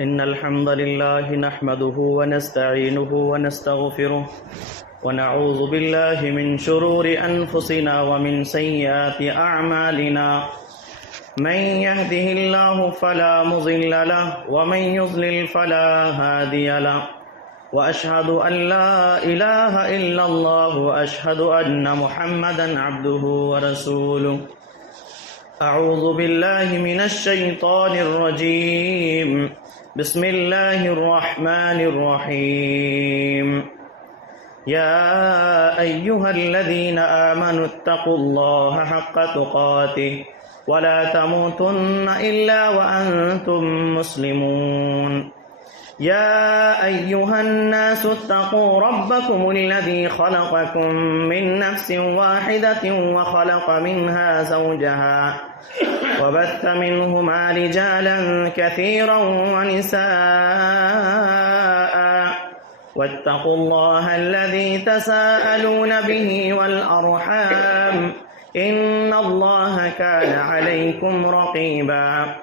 إن الحمد لله نحمده ونستعينه ونستغفره ونعوذ بالله من شرور أنفسنا ومن سيئات أعمالنا من يهده الله فلا مضل له ومن يضلل فلا هادي له وأشهد أن لا إله إلا الله وأشهد أن محمدا عبده ورسوله أعوذ بالله من الشيطان الرجيم بسم الله الرحمن الرحيم يا أيها الذين آمنوا اتقوا الله حق تقاته ولا تموتن إلا وأنتم مسلمون يا أيها الناس اتقوا ربكم الذي خلقكم من نفس واحدة وخلق منها زوجها وبث منهما رجالا كثيرا ونساء واتقوا الله الذي تساءلون به والأرحام إن الله كان عليكم رقيبا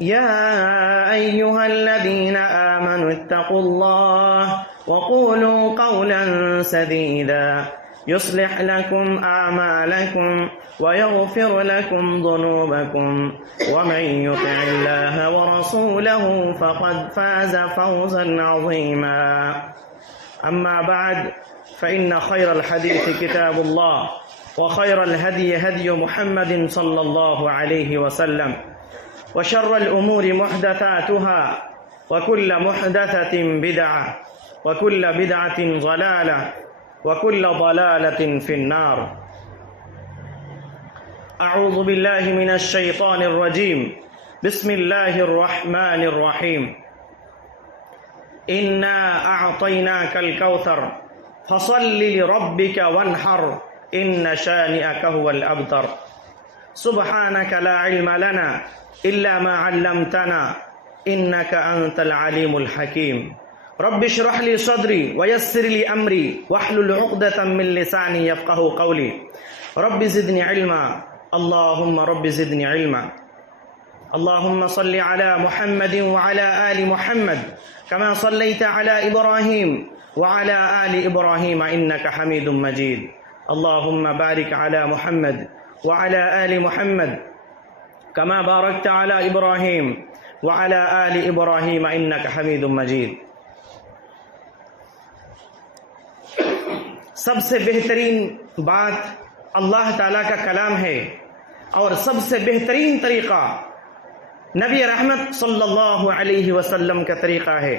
يا أيها الذين آمنوا اتقوا الله وقولوا قولا سديدا يصلح لكم أعمالكم ويغفر لكم ذنوبكم ومن يطع الله ورسوله فقد فاز فوزا عظيما أما بعد فإن خير الحديث كتاب الله وخير الهدي هدي محمد صلى الله عليه وسلم وشر الأمور محدثاتها وكل محدثة بدعة وكل بدعة ضلالة وكل ضلالة في النار أعوذ بالله من الشيطان الرجيم بسم الله الرحمن الرحيم إنا أعطيناك الكوثر فصل لربك وانحر إن شانئك هو الأبتر سبحانك لا علم لنا إلا ما علمتنا إنك أنت العليم الحكيم رب اشرح لي صدري ويسر لي أمري واحلل عقدة من لساني يفقه قولي رب زدني علما اللهم رب زدني علما اللهم صل على محمد وعلى آل محمد كما صليت على إبراهيم وعلى آل إبراهيم إنك حميد مجيد اللهم بارك على محمد وعلى آل محمد كما باركت على إبراهيم وعلى آل إبراهيم إنك حميد مجيد سب سے بہترین بات اللہ تعالیٰ کا کلام ہے اور سب سے بہترین طریقہ نبی رحمت صلی اللہ علیہ وسلم کا طریقہ ہے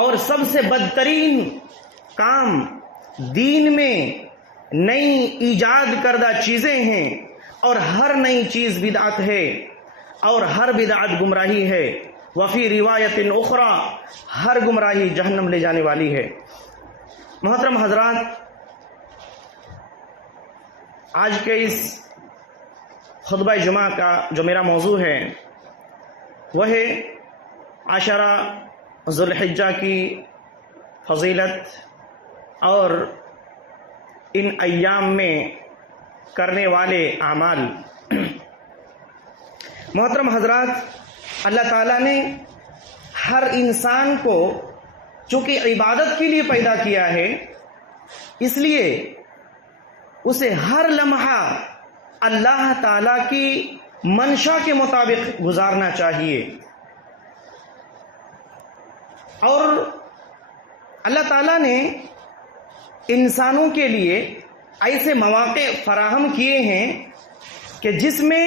اور سب سے بدترین کام دین میں نئی ایجاد کردہ چیزیں ہیں اور ہر نئی چیز بدعت ہے اور ہر بدعت گمراہی ہے وفی روایت اخری ہر گمراہی جہنم لے جانے والی ہے محترم حضرات آج کے اس خطبہ جمعہ کا جو میرا موضوع ہے وہ ہے عشرہ ذو الحجہ کی فضیلت اور ان ایام میں کرنے والے اعمال محترم حضرات اللہ تعالیٰ نے ہر انسان کو چونکہ عبادت کے لیے پیدا کیا ہے اس لیے اسے ہر لمحہ اللہ تعالیٰ کی منشا کے مطابق گزارنا چاہیے اور اللہ تعالیٰ نے انسانوں کے لیے ایسے مواقع فراہم کیے ہیں کہ جس میں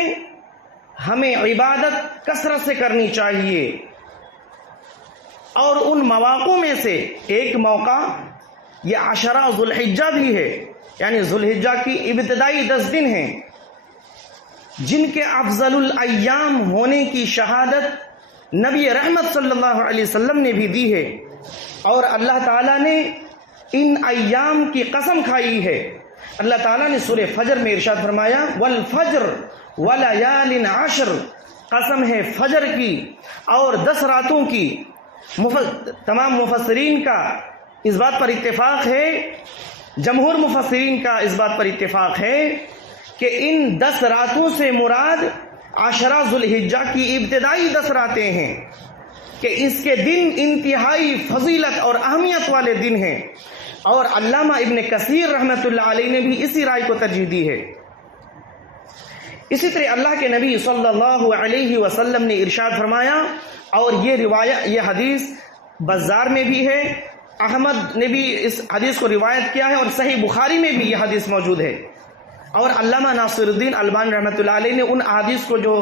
ہمیں عبادت کثرت سے کرنی چاہیے اور ان مواقعوں میں سے ایک موقع یہ عشرہ ذو الحجہ بھی ہے یعنی ذو الحجہ کی ابتدائی 10 دن ہیں جن کے افضل الایام ہونے کی شہادت نبی رحمت صلی اللہ علیہ وسلم نے بھی دی ہے اور اللہ تعالیٰ نے ان ایام کی قسم کھائی ہے اللہ تعالیٰ نے سورہ فجر میں ارشاد فرمایا والفجر ولیال عشر قسم ہے فجر کی اور 10 راتوں کی تمام مفسرین کا اس بات پر اتفاق ہے جمہور مفسرین کا اس بات پر اتفاق ہے کہ ان 10 راتوں سے مراد عشرہ ذو الحجہ کی ابتدائی 10 راتیں ہیں کہ اس کے دن انتہائی فضیلت اور اہمیت والے دن ہیں، اور علامہ ابن کثیر رحمۃ اللہ علیہ نے بھی اسی رائے کو ترجیح دی ہے۔ اسی طرح اللہ کے نبی صلی اللہ علیہ وسلم نے ارشاد فرمایا، اور یہ حدیث بزار میں بھی ہے، احمد نے بھی اس حدیث کو روایت کیا ہے، اور صحیح بخاری میں بھی یہ حدیث موجود ہے، اور علامہ ناصر الدین البانی رحمۃ اللہ علیہ نے ان احادیث کو جو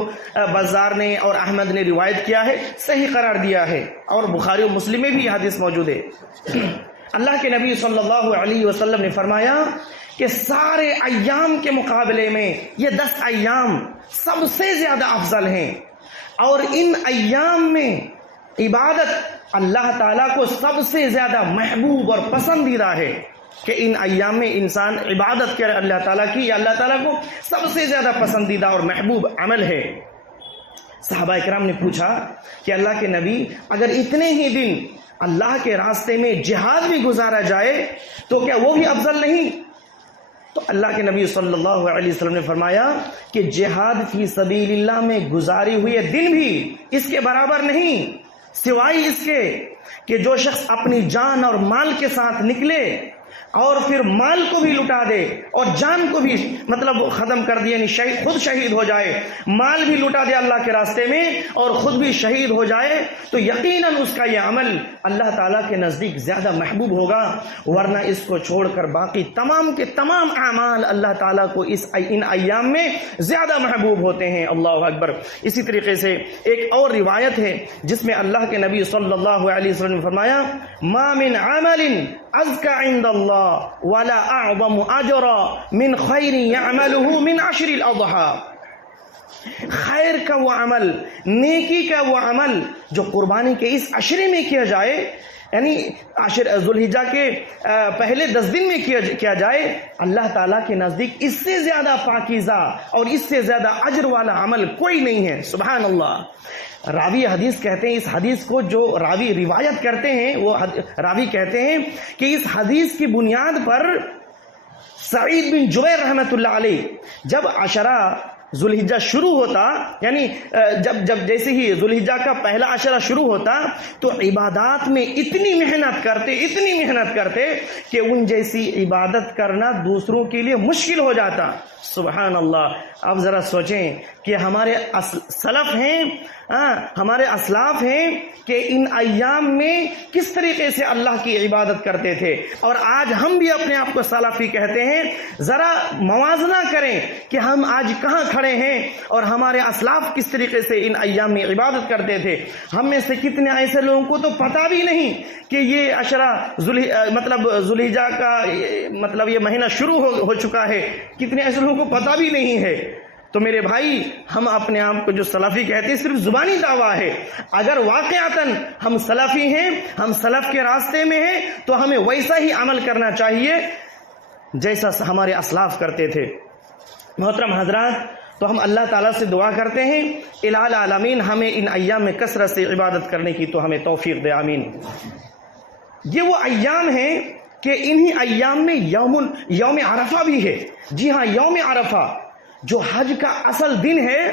بزار نے اور احمد نے روایت کیا ہے صحیح قرار دیا ہے، اور بخاری و مسلم میں بھی یہ حدیث موجود ہے۔ اللہ کے نبی صلی اللہ علیہ وسلم نے فرمایا کہ سارے ایام کے مقابلے میں یہ 10 ایام سب سے زیادہ افضل ہیں، اور ان ایام میں عبادت اللہ تعالیٰ کو سب سے زیادہ محبوب اور پسندیدہ ہے، کہ ان ایام میں انسان عبادت کرے اللہ تعالیٰ کی، یہ اللہ تعالیٰ کو سب سے زیادہ پسندیدہ اور محبوب عمل ہے۔ صحابہ کرام نے پوچھا کہ اللہ کے نبی، اگر اتنے ہی دن اللہ کے راستے میں جہاد بھی گزارا جائے تو کیا وہ بھی افضل نہیں؟ تو اللہ کے نبی صلی اللہ علیہ وسلم نے فرمایا کہ جہاد فی سبیل اللہ میں گزاری ہوئے دن بھی اس کے برابر نہیں، سوائے اس کے کہ جو شخص اپنی جان اور مال کے ساتھ نکلے اور پھر مال کو بھی لٹا دے اور جان کو بھی ختم کر دے، یعنی خود شہید ہو جائے، مال بھی لٹا دے اللہ کے راستے میں اور خود بھی شہید ہو جائے، تو یقیناً اس کا یہ عمل اللہ تعالیٰ کے نزدیک زیادہ محبوب ہوگا، ورنہ اس کو چھوڑ کر باقی تمام کے تمام اعمال اللہ تعالیٰ کو ان ایام میں زیادہ محبوب ہوتے ہیں۔ اللہ اکبر۔ اسی طریقے سے ایک اور روایت ہے جس میں اللہ کے نبی صلی اللہ علیہ وسلم نے فرمایا، ما من عمل ازکا عند اللہ ولا اعظم اجرا من خیر یعمله من عشر الاضحى، خیر کا وہ عمل، نیکی کا وہ عمل جو قربانی کے اس عشرے میں کیا جائے، یعنی ذوالحجہ کے پہلے 10 دن میں کیا جائے، اللہ تعالیٰ کے نزدیک اس سے زیادہ پاکیزہ اور اس سے زیادہ اجر والا عمل کوئی نہیں ہے۔ سبحان اللہ۔ راوی حدیث کہتے ہیں، اس حدیث کو جو راوی روایت کرتے ہیں وہ راوی کہتے ہیں کہ اس حدیث کی بنیاد پر سعید بن جبیر رحمۃ اللہ علیہ جب عشرہ ذوالحجہ شروع ہوتا، یعنی جب جیسے ہی ذوالحجہ کا پہلا عشرہ شروع ہوتا تو عبادات میں اتنی محنت کرتے کہ ان جیسی عبادت کرنا دوسروں کے لیے مشکل ہو جاتا۔ سبحان اللہ۔ اب ذرا سوچیں کہ ہمارے سلف ہیں، ہمارے اسلاف ہیں کہ ان ایام میں کس طریقے سے اللہ کی عبادت کرتے تھے، اور آج ہم بھی اپنے آپ کو سلفی کہتے ہیں۔ ذرا موازنہ کریں کہ ہم آج کہاں کھڑے ہیں اور ہمارے اسلاف کس طریقے سے ان ایام میں عبادت کرتے تھے۔ ہم میں سے کتنے ایسے لوگوں کو تو پتہ بھی نہیں کہ یہ عشرہ ذوالحجہ کا یہ مہینہ شروع ہو چکا ہے، کتنے ایسے لوگوں کو پتہ بھی نہیں ہے۔ تو میرے بھائی، ہم اپنے آپ کو جو سلفی کہتے ہیں صرف زبانی دعویٰ ہے، اگر واقعتاً ہم سلفی ہیں، ہم سلف کے راستے میں ہیں، تو ہمیں ویسا ہی عمل کرنا چاہیے جیسا ہمارے اسلاف کرتے تھے۔ محترم حضرات، تو ہم اللہ تعالیٰ سے دعا کرتے ہیں الہ العالمین ہمیں ان ایام میں کثرت سے عبادت کرنے کی تو ہمیں توفیق دے، آمین۔ یہ وہ ایام ہیں کہ انہی ایام میں یوم عرفہ بھی ہے۔ جی ہاں، یوم عرفہ جو حج کا اصل دن ہے،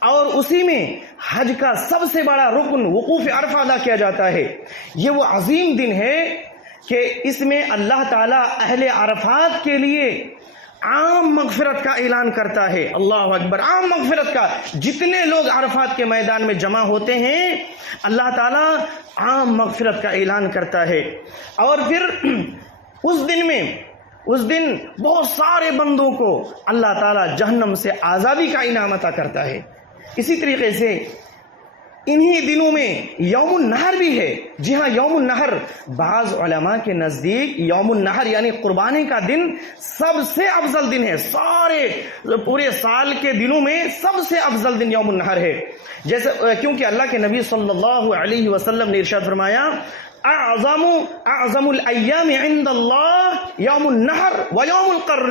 اور اسی میں حج کا سب سے بڑا رکن وقوف عرفہ ادا کیا جاتا ہے۔ یہ وہ عظیم دن ہے کہ اس میں اللہ تعالیٰ اہل عرفات کے لیے عام مغفرت کا اعلان کرتا ہے۔ اللہ اکبر۔ عام مغفرت کا، جتنے لوگ عرفات کے میدان میں جمع ہوتے ہیں اللہ تعالیٰ عام مغفرت کا اعلان کرتا ہے، اور پھر اس دن بہت سارے بندوں کو اللہ تعالیٰ جہنم سے آزادی کا انعام عطا کرتا ہے۔ اسی طریقے سے انہی دنوں میں یوم النحر بھی ہے۔ جی ہاں، یوم النحر بعض علماء کے نزدیک یوم النحر یعنی قربانی کا دن سب سے افضل دن ہے، پورے سال کے دنوں میں سب سے افضل دن یوم النحر ہے، کیونکہ اللہ کے نبی صلی اللہ علیہ وسلم نے ارشاد فرمایا، اعظم الایام عند اللہ یوم النحر و یوم القر۔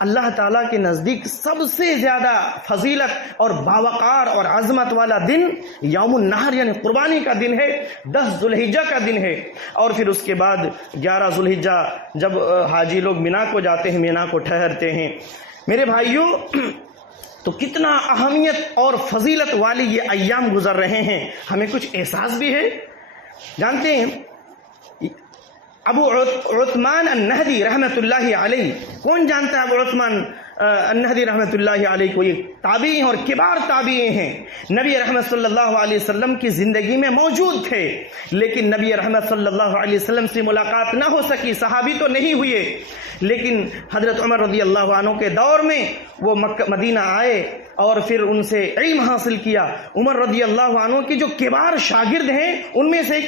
اللہ تعالیٰ کے نزدیک سب سے زیادہ فضیلت اور باوقار اور عظمت والا دن یوم النحر یعنی قربانی کا دن ہے، 10 ذوالحجہ کا دن ہے، اور پھر اس کے بعد 11 ذوالحجہ جب حاجی لوگ مینا کو جاتے ہیں، مینا کو ٹھہرتے ہیں۔ میرے بھائیوں، تو کتنا اہمیت اور فضیلت والی یہ ایام گزر رہے ہیں، ہمیں کچھ احساس بھی ہے جانتے ہیں ابو عثمان النہدی رحمۃ اللہ علیہ، کون جانتا ہے ابو عثمان النہدی رحمۃ اللہ علیہ کو؟ یہ تابعی ہیں اور کبار تابعی ہیں، نبی رحمت صلی اللہ علیہ وسلم کی زندگی میں موجود تھے، لیکن نبی رحمت صلی اللہ علیہ وسلم سے ملاقات نہ ہو سکی، صحابی تو نہیں ہوئے، لیکن حضرت عمر رضی اللہ عنہ کے دور میں وہ مدینہ آئے اور پھر ان سے علم حاصل کیا۔ عمر رضی اللہ عنہ کی جو کبار شاگرد ہیں ان میں سے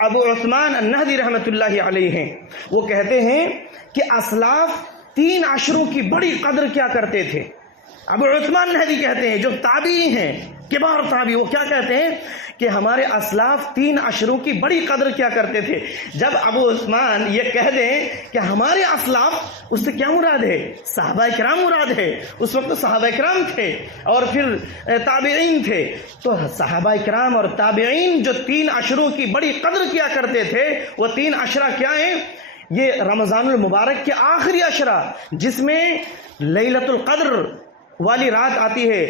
ابو عثمان النہدی رحمۃ اللہ علیہ ہیں، وہ کہتے ہیں کہ اسلاف 3 عشروں کی بڑی قدر کیا کرتے تھے۔ ابو عثمان النہدی کہتے ہیں، جو تابعی ہیں کبار تابعی، وہ کیا کہتے ہیں کہ ہمارے اسلاف 3 عشروں کی بڑی قدر کیا کرتے تھے۔ جب ابو عثمان یہ کہہ دیں کہ ہمارے اسلاف، اس سے کیا مراد ہے؟ صحابہ کرام مراد ہے، اس وقت تو صحابہ کرام تھے اور پھر تابعین تھے، تو صحابہ کرام اور تابعین جو 3 عشروں کی بڑی قدر کیا کرتے تھے، وہ 3 عشرہ کیا ہیں؟ یہ رمضان المبارک کے آخری عشرہ، جس میں لیلۃ القدر والی رات آتی ہے،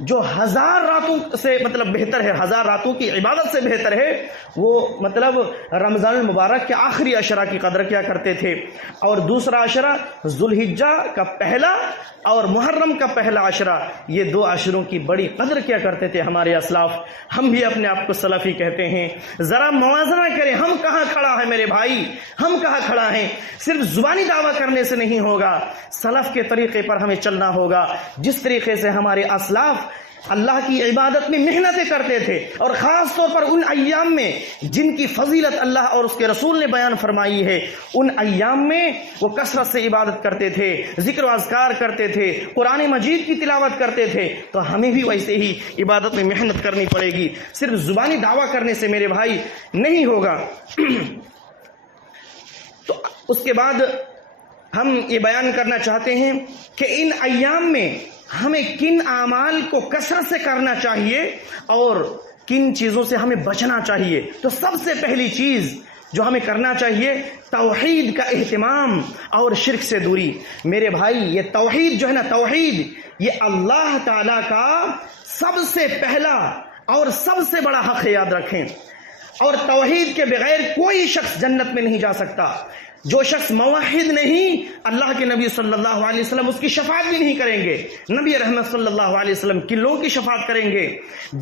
جو 1000 راتوں سے مطلب بہتر ہے، 1000 راتوں کی عبادت سے بہتر ہے، وہ مطلب رمضان المبارک کے آخری عشرہ کی قدر کیا کرتے تھے۔ اور دوسرا عشرہ ذوالحجہ کا پہلا اور محرم کا پہلا عشرہ، یہ 2 عشروں کی بڑی قدر کیا کرتے تھے ہمارے اسلاف۔ ہم بھی اپنے آپ کو سلفی کہتے ہیں، ذرا موازنہ کریں، ہم کہاں کھڑا ہے میرے بھائی، ہم کہاں کھڑا ہیں؟ صرف زبانی دعویٰ کرنے سے نہیں ہوگا، سلف کے طریقے پر ہمیں چلنا ہوگا، جس طریقے سے ہمارے اسلاف اللہ کی عبادت میں محنتیں کرتے تھے، اور خاص طور پر ان ایام میں جن کی فضیلت اللہ اور اس کے رسول نے بیان فرمائی ہے، ان ایام میں وہ کثرت سے عبادت کرتے تھے، ذکر و اذکار کرتے تھے، قرآن مجید کی تلاوت کرتے تھے، تو ہمیں بھی ویسے ہی عبادت میں محنت کرنی پڑے گی، صرف زبانی دعویٰ کرنے سے میرے بھائی نہیں ہوگا۔ تو اس کے بعد ہم یہ بیان کرنا چاہتے ہیں کہ ان ایام میں ہمیں کن اعمال کو کثرت سے کرنا چاہیے اور کن چیزوں سے ہمیں بچنا چاہیے۔ تو سب سے پہلی چیز جو ہمیں کرنا چاہیے، توحید کا اہتمام اور شرک سے دوری۔ میرے بھائی، یہ توحید جو ہے نا، توحید یہ اللہ تعالی کا سب سے پہلا اور سب سے بڑا حق ہے، یاد رکھیں۔ اور توحید کے بغیر کوئی شخص جنت میں نہیں جا سکتا۔ جو شخص موحد نہیں، اللہ کے نبی صلی اللہ علیہ وسلم اس کی شفاعت بھی نہیں کریں گے، نبی رحمت صلی اللہ علیہ وسلم کن لوگوں کی شفاعت کریں گے؟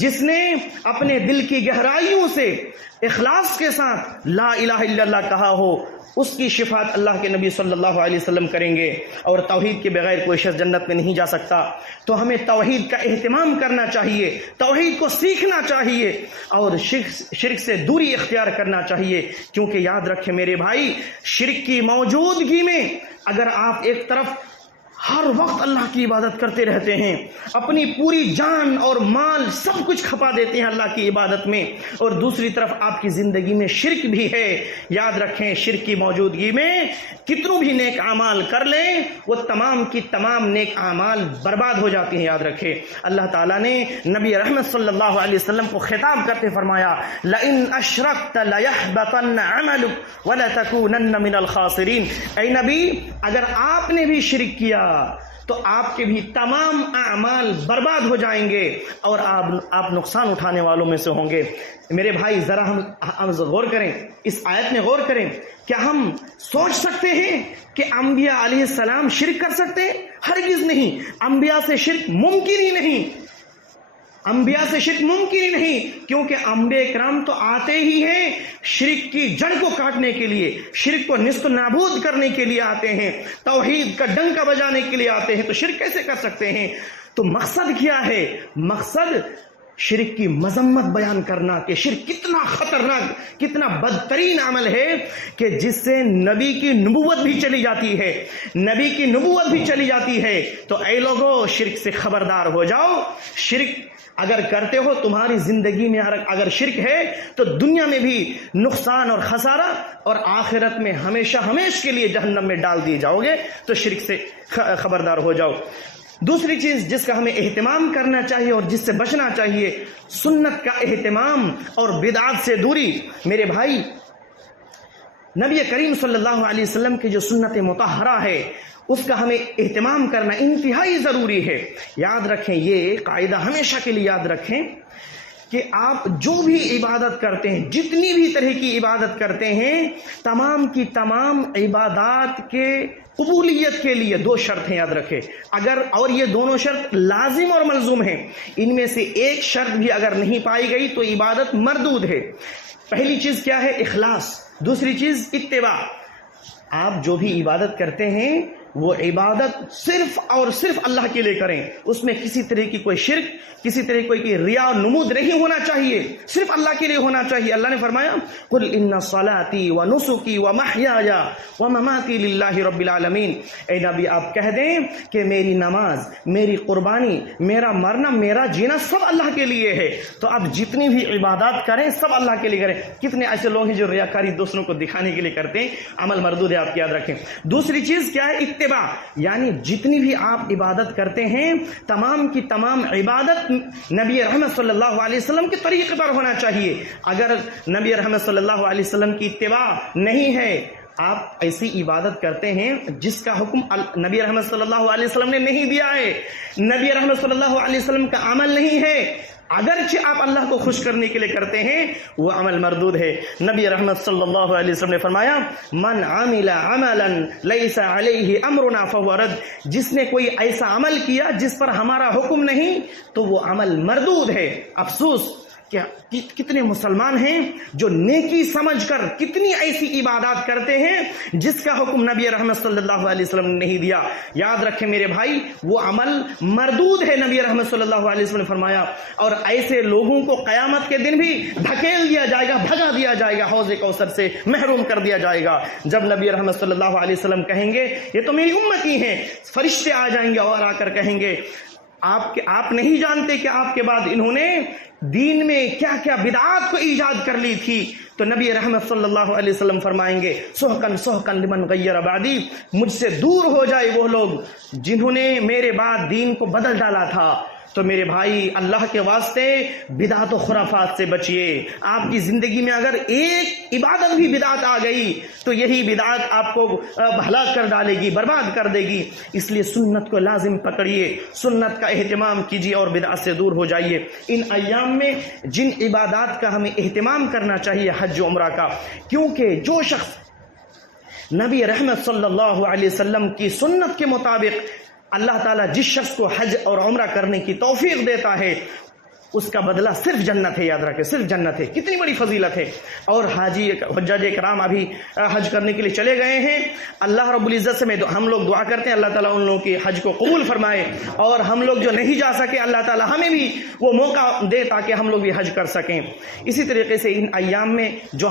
جس نے اپنے دل کی گہرائیوں سے اخلاص کے ساتھ لا الہ الا اللہ کہا ہو، اس کی شفاعت اللہ کے نبی صلی اللہ علیہ وسلم کریں گے۔ اور توحید کے بغیر کوئی شخص جنت میں نہیں جا سکتا۔ تو ہمیں توحید کا اہتمام کرنا چاہیے، توحید کو سیکھنا چاہیے اور شرک سے دوری اختیار کرنا چاہیے، کیونکہ یاد رکھیں میرے بھائی، شرک کی موجودگی میں اگر آپ ایک طرف ہر وقت اللہ کی عبادت کرتے رہتے ہیں، اپنی پوری جان اور مال سب کچھ کھپا دیتے ہیں اللہ کی عبادت میں، اور دوسری طرف آپ کی زندگی میں شرک بھی ہے، یاد رکھیں شرک کی موجودگی میں کتنوں بھی نیک اعمال کر لیں، وہ تمام کی تمام نیک اعمال برباد ہو جاتے ہیں۔ یاد رکھیں اللہ تعالیٰ نے نبی رحمت صلی اللہ علیہ وسلم کو خطاب کرتے فرمایا، لَإِنْ أَشْرَكْتَ لَيَحْبَطَنَّ عَمَلُكَ وَلَتَكُونَنَّ مِنَ الْخَاسِرِينَ۔ اے نبی، اگر آپ نے بھی شرک کیا تو آپ کے بھی تمام اعمال برباد ہو جائیں گے اور آپ نقصان اٹھانے والوں میں سے ہوں گے۔ میرے بھائی، ذرا ہم غور کریں، اس آیت میں غور کریں۔ کیا ہم سوچ سکتے ہیں کہ انبیاء علیہ السلام شرک کر سکتے ہیں؟ ہرگز نہیں، انبیاء سے شرک ممکن ہی نہیں، انبیاء سے شرک ممکن ہی نہیں، کیونکہ انبیاء کرام تو آتے ہی ہیں شرک کی جڑ کو کاٹنے کے لیے، شرک کو نیست و نابود کرنے کے لیے آتے ہیں، توحید کا ڈنکا بجانے کے لیے آتے ہیں، تو شرک کیسے کر سکتے ہیں؟ تو مقصد کیا ہے؟ مقصد شرک کی مذمت بیان کرنا کہ شرک کتنا خطرناک، کتنا بدترین عمل ہے کہ جس سے نبی کی نبوت بھی چلی جاتی ہے، نبی کی نبوت بھی چلی جاتی ہے۔ تو اے لوگو، شرک سے خبردار ہو جاؤ۔ شرک اگر کرتے ہو، تمہاری زندگی میں اگر شرک ہے تو دنیا میں بھی نقصان اور خسارہ، اور آخرت میں ہمیشہ ہمیشہ کے لیے جہنم میں ڈال دیے جاؤ گے۔ تو شرک سے خبردار ہو جاؤ۔ دوسری چیز جس کا ہمیں اہتمام کرنا چاہیے اور جس سے بچنا چاہیے، سنت کا اہتمام اور بدعات سے دوری۔ میرے بھائی، نبی کریم صلی اللہ علیہ وسلم کی جو سنت مطہرہ ہے، اس کا ہمیں اہتمام کرنا انتہائی ضروری ہے۔ یاد رکھیں، یہ قاعدہ ہمیشہ کے لیے یاد رکھیں کہ آپ جو بھی عبادت کرتے ہیں، جتنی بھی طرح کی عبادت کرتے ہیں، تمام کی تمام عبادات کے قبولیت کے لیے 2 شرط ہیں، یاد رکھیں. اور یہ دونوں شرط لازم اور ملزوم ہیں. ان میں سے ایک شرط بھی اگر نہیں پائی گئی تو عبادت مردود ہے. پہلی چیز کیا ہے؟ اخلاص. دوسری چیز اتباع. آپ جو بھی عبادت کرتے ہیں وہ عبادت صرف اور صرف اللہ کے لیے کریں، اس میں کسی طرح کی کوئی شرک، کسی طرح کوئی ریا نمود نہیں ہونا چاہیے، صرف اللہ کے لیے ہونا چاہیے. اللہ نے فرمایا قل ان صلاتي ونسكي ومحياي ومماتي لله رب العالمین. اے نبی آپ کہہ دیں کہ میری نماز، میری قربانی، میرا مرنا، میرا جینا سب اللہ کے لیے ہے. تو آپ جتنی بھی عبادات کریں سب اللہ کے لیے کریں. کتنے ایسے لوگ ہیں جو ریاکاری دوسروں کو دکھانے کے لیے کرتے ہیں، عمل مردود ہے، آپ یاد رکھیں. دوسری چیز کیا ہے؟ اتباع. یعنی جتنی بھی آپ عبادت کرتے ہیں تمام کی تمام عبادت نبی رحمت صلی اللہ علیہ وسلم کے طریقے پر ہونا چاہیے. اگر نبی رحمت صلی اللہ علیہ وسلم کی اتباع نہیں ہے، آپ ایسی عبادت کرتے ہیں جس کا حکم نبی رحمت صلی اللہ علیہ وسلم نے نہیں دیا ہے، نبی رحمت صلی اللہ علیہ وسلم کا عمل نہیں ہے، اگرچہ آپ اللہ کو خوش کرنے کے لیے کرتے ہیں، وہ عمل مردود ہے. نبی رحمت صلی اللہ علیہ وسلم نے فرمایا من عمل عملا لیس علیہ امرنا فهو رد. جس نے کوئی ایسا عمل کیا جس پر ہمارا حکم نہیں تو وہ عمل مردود ہے. افسوس کہ کتنے مسلمان ہیں جو نیکی سمجھ کر کتنی ایسی عبادات کرتے ہیں جس کا حکم نبی رحمت صلی اللہ علیہ وسلم نے نہیں دیا. یاد رکھیں میرے بھائی، وہ عمل مردود ہے، نبی رحمت صلی اللہ علیہ وسلم نے فرمایا. اور ایسے لوگوں کو قیامت کے دن بھی دھکیل دیا جائے گا، بھگا دیا جائے گا، حوض کوثر سے محروم کر دیا جائے گا. جب نبی رحمت صلی اللہ علیہ وسلم کہیں گے یہ تو میری امتی ہیں، فرشتے آ جائیں گے اور آ کر کہیں گے آپ نہیں جانتے کہ آپ کے بعد انہوں نے دین میں کیا کیا بدعات کو ایجاد کر لی تھی. تو نبی رحمت صلی اللہ علیہ وسلم فرمائیں گے سحقن سحقن لمن غیر بعدی، مجھ سے دور ہو جائے وہ لوگ جنہوں نے میرے بعد دین کو بدل ڈالا تھا. تو میرے بھائی اللہ کے واسطے بدعت و خرافات سے بچیے. آپ کی زندگی میں اگر ایک عبادت بھی بدعت آ گئی تو یہی بدعت آپ کو ہلاک کر ڈالے گی، برباد کر دے گی. اس لیے سنت کو لازم پکڑیے، سنت کا اہتمام کیجیے اور بدعت سے دور ہو جائیے. ان ایام میں جن عبادات کا ہمیں اہتمام کرنا چاہیے حج و عمرہ کا، کیونکہ جو شخص نبی رحمت صلی اللہ علیہ وسلم کی سنت کے مطابق اللہ تعالیٰ جس شخص کو حج اور عمرہ کرنے کی توفیق دیتا ہے اس کا بدلہ صرف جنت ہے. یاد رکھیں صرف جنت ہے. کتنی بڑی فضیلت ہے. اور حجاج کرام ابھی حج کرنے کے لیے چلے گئے ہیں. اللہ رب العزت سے ہم لوگ دعا کرتے ہیں اللہ تعالیٰ ان لوگوں کی حج کو قبول فرمائے، اور ہم لوگ جو نہیں جا سکے اللہ تعالیٰ ہمیں بھی وہ موقع دے تاکہ ہم لوگ بھی حج کر سکیں. اسی طریقے سے ان ایام میں جو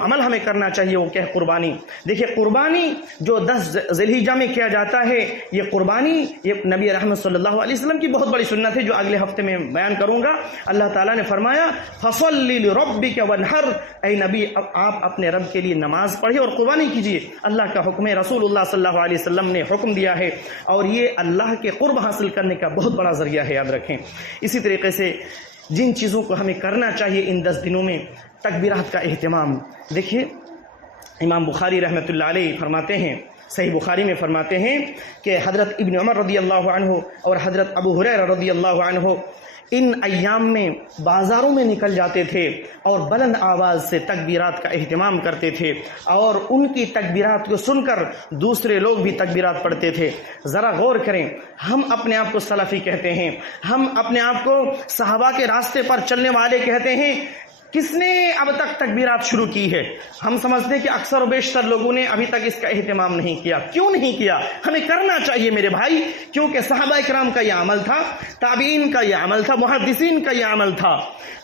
عمل ہمیں کرنا چاہیے وہ کیا ہے؟ قربانی. دیکھیے قربانی جو 10 ذی الحجہ میں کیا جاتا ہے، یہ قربانی یہ نبی رحمت صلی اللہ علیہ وسلم کی بہت بڑی سنت ہے جو اگلے ہفتے میں بیان کروں گا. اللہ تعالیٰ نے فرمایا فَصَلِّ لِرَبِّكَ وَانْحَرْ، اے نبی آپ اپنے رب کے لیے نماز پڑھیں اور قربانی کیجیے. اللہ کا حکم ہے، رسول اللہ صلی اللہ علیہ وسلم نے حکم دیا ہے، اور یہ اللہ کے قرب حاصل کرنے کا بہت بڑا ذریعہ ہے، یاد رکھیں. اسی طریقے سے جن چیزوں کو ہمیں کرنا چاہیے ان 10 دنوں میں، تکبیرات کا اہتمام. دیکھیے امام بخاری رحمۃ اللہ علیہ فرماتے ہیں، صحیح بخاری میں فرماتے ہیں کہ حضرت ابن عمر رضی اللہ عنہ اور حضرت ابو ہریرہ رضی اللہ عنہ ان ایام میں بازاروں میں نکل جاتے تھے اور بلند آواز سے تکبیرات کا اہتمام کرتے تھے، اور ان کی تکبیرات کو سن کر دوسرے لوگ بھی تکبیرات پڑھتے تھے. ذرا غور کریں، ہم اپنے آپ کو سلفی کہتے ہیں، ہم اپنے آپ کو صحابہ کے راستے پر چلنے والے کہتے ہیں. کس نے اب تک تکبیرات شروع کی ہے؟ ہم سمجھتے ہیں کہ اکثر و بیشتر لوگوں نے ابھی تک اس کا اہتمام نہیں کیا. کیوں نہیں کیا؟ ہمیں کرنا چاہیے میرے بھائی، کیونکہ صحابہ کرام کا یہ عمل تھا، تابعین کا یہ عمل تھا، محدثین کا یہ عمل تھا.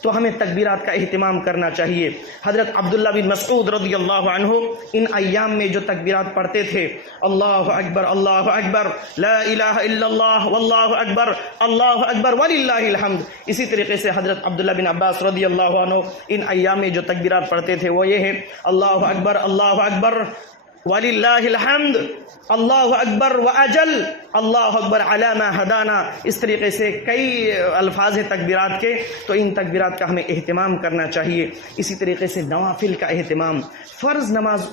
تو ہمیں تکبیرات کا اہتمام کرنا چاہیے. حضرت عبداللہ بن مسعود رضی اللہ عنہ ان ایام میں جو تکبیرات پڑھتے تھے، اللہ اکبر اللہ اکبر لا الہ الا اللہ واللہ اکبر اللہ اکبر وللہ الحمد. اسی طریقے سے حضرت عبداللہ بن عباس رضی اللہ عنہ ان ایام میں جو تکبیرات پڑھتے تھے وہ یہ ہے اللہ اکبر وللہ الحمد اللہ اکبر واجل اللہ اکبر علی ما ہدانا، اس طریقے سے کئی الفاظ ہیں تکبیرات کے، تو ان تکبیرات کا ہمیں اہتمام کرنا چاہیے۔ اسی طریقے سے نوافل کا اہتمام، فرض نماز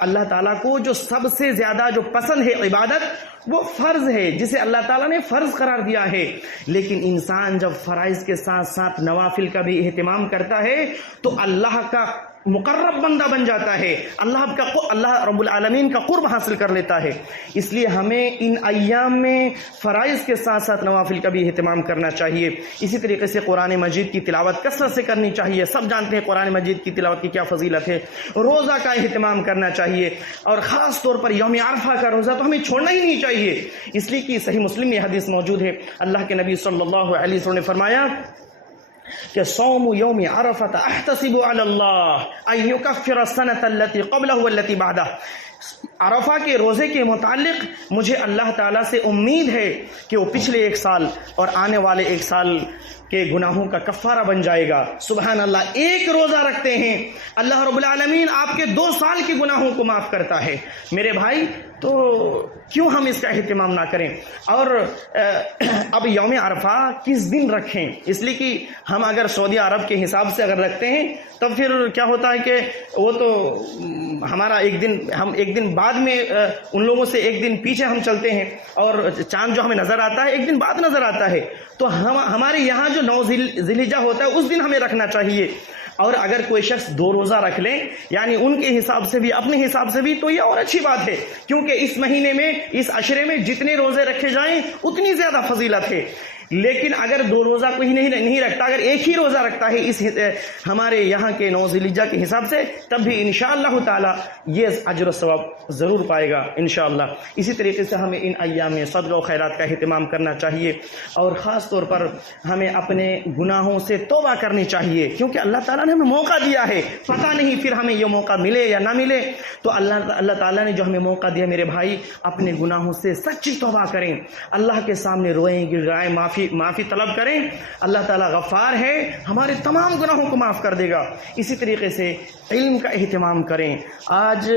اللہ تعالیٰ کو جو سب سے زیادہ جو پسند ہے عبادت وہ فرض ہے، جسے اللہ تعالیٰ نے فرض قرار دیا ہے، لیکن انسان جب فرائض کے ساتھ ساتھ نوافل کا بھی اہتمام کرتا ہے تو اللہ کا مقرب بندہ بن جاتا ہے، اللہ رب العالمین کا قرب حاصل کر لیتا ہے۔ اس لیے ہمیں ان ایام میں فرائض کے ساتھ ساتھ نوافل کا بھی اہتمام کرنا چاہیے۔ اسی طریقے سے قرآن مجید کی تلاوت کثرت سے کرنی چاہیے، سب جانتے ہیں قرآن مجید کی تلاوت کی کیا فضیلت ہے۔ روزہ کا اہتمام کرنا چاہیے، اور خاص طور پر یوم عرفہ کا روزہ تو ہمیں چھوڑنا ہی نہیں چاہیے، اس لیے کہ صحیح مسلم میں حدیث موجود ہے، اللہ کے نبی صلی اللہ علیہ وسلم نے فرمایا کہ صوم یوم عرفہ احتسب علی اللہ ان یکفر السنۃ التي قبلہ والتي بعدہ، عرفہ کے روزے کے متعلق مجھے اللہ تعالیٰ سے امید ہے کہ وہ پچھلے ایک سال اور آنے والے ایک سال کے گناہوں کا کفارہ بن جائے گا۔ سبحان اللہ، ایک روزہ رکھتے ہیں اللہ رب العالمین آپ کے 2 سال کے گناہوں کو معاف کرتا ہے۔ میرے بھائی، تو کیوں ہم اس کا اہتمام نہ کریں؟ اور اب یوم عرفہ کس دن رکھیں؟ اس لیے کہ ہم اگر سعودی عرب کے حساب سے اگر رکھتے ہیں تو پھر کیا ہوتا ہے کہ وہ تو ہمارا ہم ایک دن بعد میں ان لوگوں سے ایک دن پیچھے ہم چلتے ہیں، اور چاند جو ہمیں نظر آتا ہے ایک دن بعد نظر آتا ہے، تو ہمارے یہاں جو 9 ذی الحجہ ہوتا ہے اس دن ہمیں رکھنا چاہیے۔ اور اگر کوئی شخص 2 روزہ رکھ لیں، یعنی ان کے حساب سے بھی اپنے حساب سے بھی، تو یہ اور اچھی بات ہے، کیونکہ اس مہینے میں اس عشرے میں جتنے روزے رکھے جائیں اتنی زیادہ فضیلت ہے۔ لیکن اگر 2 روزہ کوئی نہیں رکھتا، اگر ایک ہی روزہ رکھتا ہے اس ہمارے یہاں کے 9 ذی الحجہ کے حساب سے، تب بھی انشاءاللہ تعالی یہ اجر و ثواب ضرور پائے گا انشاءاللہ۔ اسی طریقے سے ہمیں ان ایام میں صدقہ و خیرات کا اہتمام کرنا چاہیے، اور خاص طور پر ہمیں اپنے گناہوں سے توبہ کرنی چاہیے، کیونکہ اللہ تعالیٰ نے ہمیں موقع دیا ہے، پتہ نہیں پھر ہمیں یہ موقع ملے یا نہ ملے۔ تو اللہ تعالیٰ نے جو ہمیں موقع دیا، میرے بھائی اپنے گناہوں سے سچی توبہ کریں، اللہ کے سامنے روئیں گڑائیں، معافی طلب کریں۔ اللہ تعالیٰ غفار ہے، ہمارے تمام گناہوں کو معاف کر دے گا۔ اسی طریقے سے علم کا اہتمام کریں۔ آج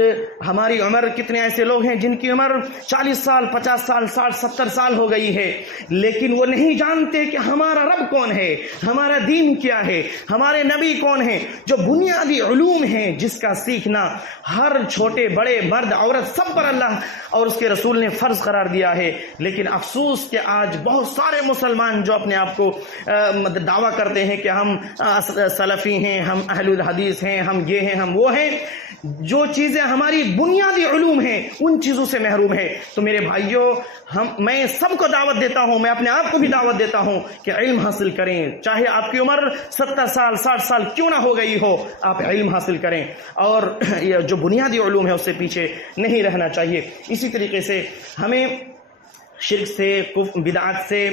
ہماری عمر، کتنے ایسے لوگ ہیں جن کی عمر 40 سال 50 سال 60 70 سال ہو گئی ہے، لیکن وہ نہیں جانتے کہ ہمارا رب کون ہے، ہمارا دین کیا ہے، ہمارے نبی کون ہیں۔ جو بنیادی علوم ہیں جس کا سیکھنا ہر چھوٹے بڑے مرد عورت سب پر اللہ اور اس کے رسول نے فرض قرار دیا ہے، لیکن افسوس کہ آج بہت سارے مسلمان جو اپنے آپ کو دعویٰ کرتے ہیں کہ ہم سلفی ہیں، ہم اہل الحدیث ہیں، ہم یہ ہیں، ہم وہ ہیں، جو چیزیں ہماری بنیادی علوم ہیں ان چیزوں سے محروم ہے۔ تو میرے بھائیوں، میں سب کو دعوت دیتا ہوں، میں اپنے آپ کو بھی دعوت دیتا ہوں کہ علم حاصل کریں، چاہے آپ کی عمر 70 سال 60 سال کیوں نہ ہو گئی ہو، آپ علم حاصل کریں، اور جو بنیادی علوم ہے اس سے پیچھے نہیں رہنا چاہیے۔ اسی طریقے سے ہمیں شرک سے، بدعات سے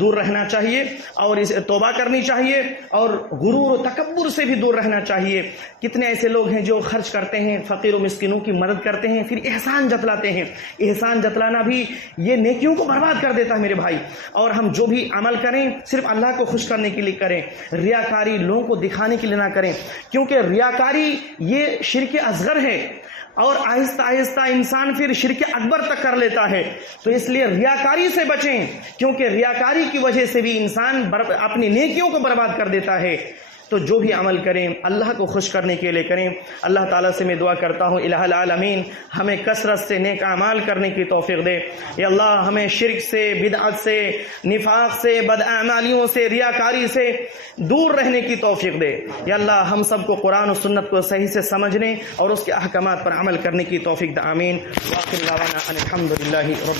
دور رہنا چاہیے، اور توبہ کرنی چاہیے، اور غرور و تکبر سے بھی دور رہنا چاہیے۔ کتنے ایسے لوگ ہیں جو خرچ کرتے ہیں، فقیر و مسکینوں کی مدد کرتے ہیں، پھر احسان جتلاتے ہیں۔ احسان جتلانا بھی یہ نیکیوں کو برباد کر دیتا ہے میرے بھائی۔ اور ہم جو بھی عمل کریں صرف اللہ کو خوش کرنے کے لیے کریں، ریاکاری لوگوں کو دکھانے کے لیے نہ کریں، کیونکہ ریاکاری یہ شرک اصغر ہے، اور آہستہ آہستہ انسان پھر شرک اکبر تک کر لیتا ہے۔ تو اس لیے ریاکاری سے بچیں، کیونکہ ریاکاری کی وجہ سے بھی انسان اپنی نیکیوں کو برباد کر دیتا ہے۔ تو جو بھی عمل کریں اللہ کو خوش کرنے کے لیے کریں۔ اللہ تعالیٰ سے میں دعا کرتا ہوں الہ العالمین ہمیں کثرت سے نیک اعمال کرنے کی توفیق دے۔ یا اللہ ہمیں شرک سے، بدعت سے، نفاق سے، بداعمالیوں سے، ریاکاری سے دور رہنے کی توفیق دے۔ یا اللہ ہم سب کو قرآن و سنت کو صحیح سے سمجھنے اور اس کے احکامات پر عمل کرنے کی توفیق دے، آمین۔ وآخر دعوانا ان الحمد للہ رب